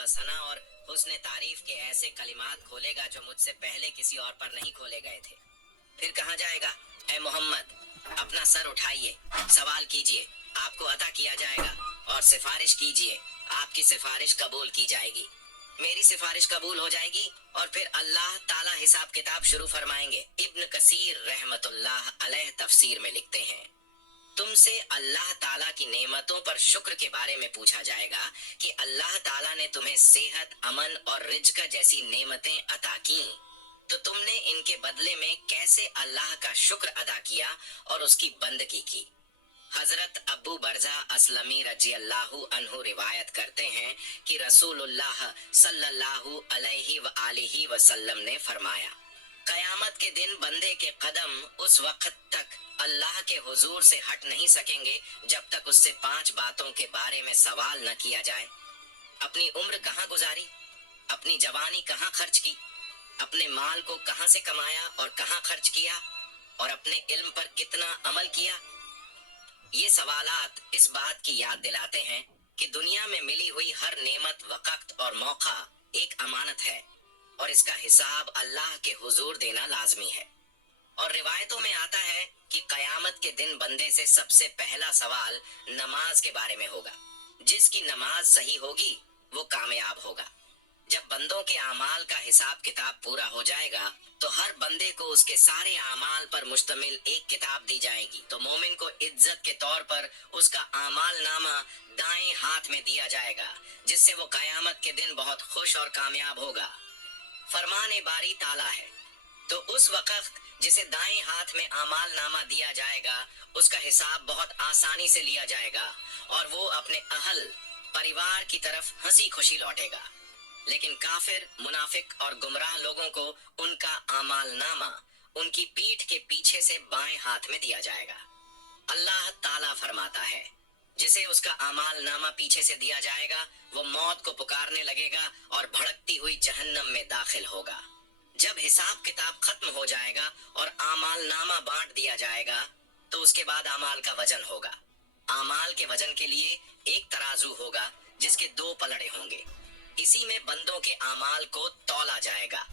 व सना और हुस्न तारीफ के ऐसे कलिमात खोलेगा जो मुझसे पहले किसी और पर नहीं खोले गए थे। फिर कहा जाएगा, ए मोहम्मद, अपना सर उठाइए, सवाल कीजिए, आपको अता किया जाएगा, और सिफारिश कीजिए, आपकी सिफारिश कबूल की जाएगी। मेरी सिफारिश कबूल हो जाएगी और फिर अल्लाह ताला हिसाब किताब शुरू फरमाएंगे। इब्न कसीर रहमतुल्लाह अलैह तफसीर में लिखते हैं, तुमसे अल्लाह ताला की नेमतों पर शुक्र के बारे में पूछा जाएगा कि अल्लाह ताला ने तुम्हें सेहत, अमन और रिज्क जैसी नेमतें अता की, तो तुमने इनके बदले में कैसे अल्लाह का शुक्र अदा किया और उसकी बंदगी की। हजरत अबू बरजा असलमी रजी अल्लाहु अन्हु रिवायत करते हैं कि रसूलुल्लाह सल्लल्लाहु अलैहि व आलिहि वसल्लम ने फरमाया, कयामत के दिन बंदे के कदम उस वक्त तक अल्लाह के हुजूर से हट नहीं सकेंगे जब तक उससे 5 बातों के बारे में सवाल न किया जाए। अपनी उम्र कहाँ गुजारी, अपनी जवानी कहाँ खर्च की, अपने माल को कहाँ से कमाया और कहाँ खर्च किया, और अपने इल्म पर कितना अमल किया। ये सवालात इस बात की याद दिलाते हैं कि दुनिया में मिली हुई हर नेमत, वक्त और मौका एक अमानत है और इसका हिसाब अल्लाह के हुजूर देना लाजमी है। और रिवायतों में आता है कि कयामत के दिन बंदे से सबसे पहला सवाल नमाज के बारे में होगा। जिसकी नमाज सही होगी वो कामयाब होगा। जब बंदों के आमाल का हिसाब किताब पूरा हो जाएगा तो हर बंदे को उसके सारे आमाल पर मुश्तमिल एक किताब दी जाएगी। तो मोमिन को इज्जत के तौर पर उसका आमाल नामा दाएं हाथ में दिया जाएगा, जिससे वो कयामत के दिन बहुत खुश और कामयाब होगा। फरमाने बारी ताला है, तो उस वक्त जिसे दाएं हाथ में आमाल नामा दिया जाएगा उसका हिसाब बहुत आसानी से लिया जाएगा और वो अपने अहल परिवार की तरफ हंसी खुशी लौटेगा। लेकिन काफिर, मुनाफिक और गुमराह लोगों को उनका आमाल नामा उनकी पीठ के पीछे से बाएं हाथ में दिया जाएगा। अल्लाह ताला फरमाता है, जिसे उसका आमाल नामा पीछे से दिया जाएगा वो मौत को पुकारने लगेगा और भड़कती हुई जहन्नम में दाखिल होगा। जब हिसाब किताब खत्म हो जाएगा और आमाल नामा बांट दिया जाएगा तो उसके बाद आमाल का वजन होगा। आमाल के वजन के लिए एक तराजू होगा जिसके 2 पलड़े होंगे। इसी में बंदों के आमाल को तौला जाएगा।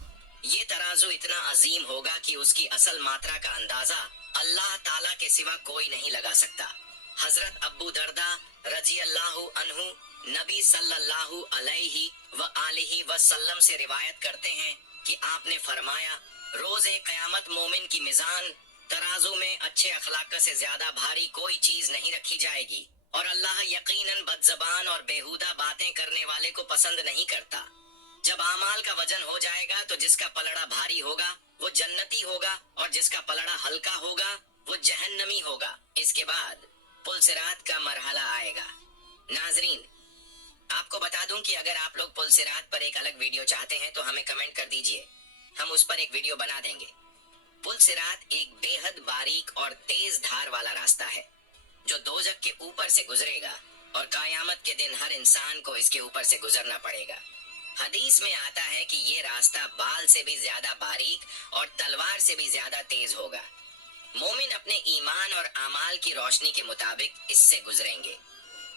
ये तराजू इतना अजीम होगा कि उसकी असल मात्रा का अंदाजा अल्लाह ताला के सिवा कोई नहीं लगा सकता। हजरत अबू दरदा रजी अल्लाहु अन्हु नबी सल्लल्लाहु अलैहि व आलिहि वसल्लम से रिवायत करते हैं कि आपने फरमाया, रोज़े क़यामत मोमिन की मिजान तराजू में अच्छे अखलाक से ज्यादा भारी कोई चीज नहीं रखी जाएगी और अल्लाह यकीनन बदजबान और बेहुदा बातें करने वाले को पसंद नहीं करता। जब आमाल का वजन हो जाएगा तो जिसका पलड़ा भारी होगा वो जन्नती होगा और जिसका पलड़ा हल्का होगा वो जहन्नमी होगा। इसके बाद पुलसिरात का मरहला आएगा। नाजरीन, आपको बता दूं कि अगर आप लोग पुलसिरात पर एक अलग वीडियो चाहते हैं तो हमें कमेंट कर दीजिए, हम उस पर एक वीडियो बना देंगे। पुलसिरात एक बेहद बारीक और तेज धार वाला रास्ता है जो दोजख के ऊपर से गुजरेगा और कयामत के दिन हर इंसान को इसके ऊपर से गुजरना पड़ेगा। हदीस में आता है कि ये रास्ता बाल से भी ज्यादा बारीक और तलवार से भी ज्यादा तेज होगा। मोमिन अपने ईमान और आमाल की रोशनी के मुताबिक इससे गुजरेंगे,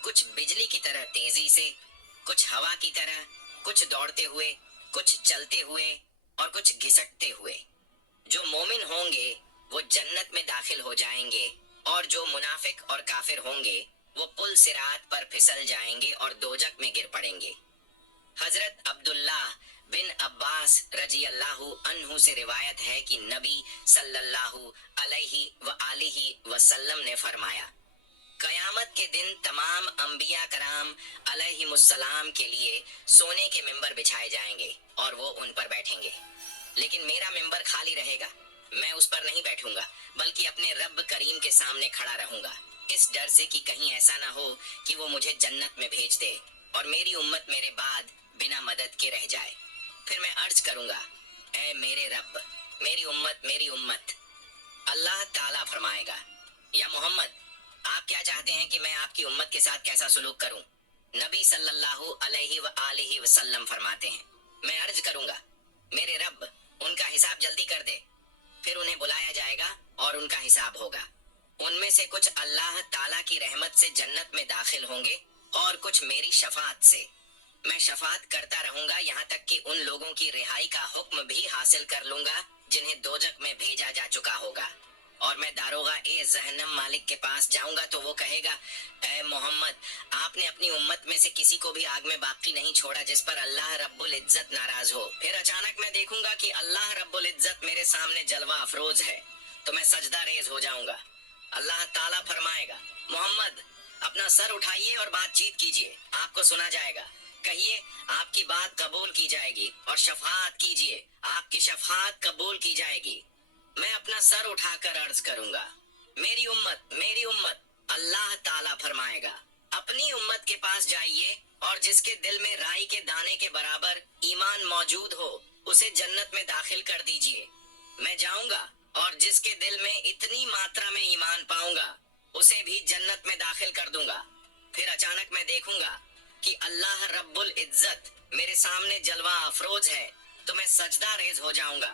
कुछ बिजली की तरह तेजी से, कुछ हवा की तरह, कुछ दौड़ते हुए, कुछ चलते हुए और कुछ घिसटते हुए। जो मोमिन होंगे वो जन्नत में दाखिल हो जाएंगे और जो मुनाफिक और काफिर होंगे वो पुल सिरात पर फिसल जाएंगे और दोजख में गिर पड़ेंगे। हजरत अब्दुल्लाह बिन अब्बास रजी अल्लाहु अन्हु से रिवायत है कि नबी सल्लल्लाहु अलैहि व आलिहि वसल्लम ने फरमाया, कयामत के दिन तमाम अंबिया कराम अलैहिमुस्सलाम के लिए सोने के मिंबर बिछाए जाएंगे और वो उन पर बैठेंगे, लेकिन मेरा मिंबर खाली रहेगा। मैं उस पर नहीं बैठूंगा बल्कि अपने रब करीम के सामने खड़ा रहूंगा, इस डर से कि कहीं ऐसा ना हो कि वो मुझे जन्नत में भेज दे और मेरी उम्मत मेरे बाद बिना मदद के रह जाए। फिर मैं अर्ज करूंगा, ऐ मेरे रब, मेरी उम्मत। अल्लाह ताला फरमाएगा, या मोहम्मद, आप क्या चाहते हैं कि मैं आपकी उम्मत के साथ कैसा सलूक करूं? नबी सल्लल्लाहु अलैहि व आलिहि वसल्लम फरमाते हैं, मैं अर्ज करूंगा, मेरे रब, उनका हिसाब जल्दी कर दे। फिर उन्हें बुलाया जाएगा और उनका हिसाब होगा। उनमें से कुछ अल्लाह ताला की रहमत से जन्नत में दाखिल होंगे और कुछ मेरी शफाअत से। میں شفاعت کرتا رہوں گا یہاں تک کہ ان لوگوں کی رہائی کا حکم بھی حاصل کر لوں گا جنہیں دوزخ میں بھیجا جا چکا ہوگا، اور میں داروغہ جہنم مالک کے پاس جاؤں گا تو وہ کہے گا، اے محمد، آپ نے اپنی امت میں سے کسی کو بھی آگ میں باقی نہیں چھوڑا جس پر اللہ رب العزت ناراض ہو۔ پھر اچانک میں دیکھوں گا کہ اللہ رب العزت میرے سامنے جلوہ افروز ہے تو میں سجدہ ریز ہو جاؤں گا۔ اللہ تعالیٰ فرمائے گا، محمد، اپنا سر اٹھائیے اور بات چیت کیجیے، آپ کو سنا جائے گا۔ کہیے، آپ کی بات قبول کی جائے گی، اور شفاعت کیجیے، آپ کی شفاعت قبول کی جائے گی۔ میں اپنا سر اٹھا کر عرض کروں گا، میری امت، میری امت۔ اللہ تعالیٰ فرمائے گا، اپنی امت کے پاس جائیے اور جس کے دل میں رائی کے دانے کے برابر ایمان موجود ہو اسے جنت میں داخل کر دیجیے۔ میں جاؤں گا اور جس کے دل میں اتنی ماترا میں ایمان پاؤں گا اسے بھی جنت میں داخل کر دوں گا۔ پھر اچانک میں دیکھوں گا کہ اللہ رب العزت میرے سامنے جلوہ افروز ہے تو میں سجدہ ریز ہو جاؤں گا۔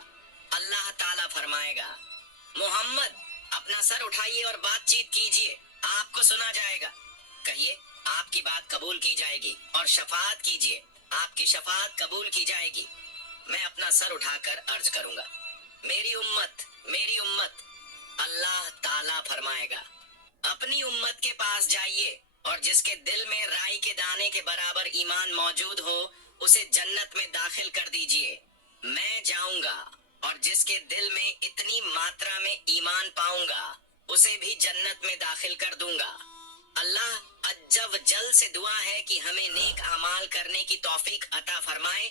اللہ تعالیٰ فرمائے گا، محمد، اپنا سر اٹھائیے اور بات چیت کیجیے، آپ کو سنا جائے گا۔ کہیے، آپ کی بات قبول کی جائے گی، اور شفاعت کیجیے، آپ کی شفاعت قبول کی جائے گی۔ میں اپنا سر اٹھا کر عرض کروں گا، میری امت، میری امت۔ اللہ تعالیٰ فرمائے گا، اپنی امت کے پاس جائیے اور جس کے دل میں رائی کے دانے کے برابر ایمان موجود ہو اسے جنت میں داخل کر دیجیے۔ میں جاؤں گا اور جس کے دل میں اتنی ماترا میں ایمان پاؤں گا اسے بھی جنت میں داخل کر دوں گا۔ اللہ عز و جل سے دعا ہے کہ ہمیں نیک اعمال کرنے کی توفیق عطا فرمائے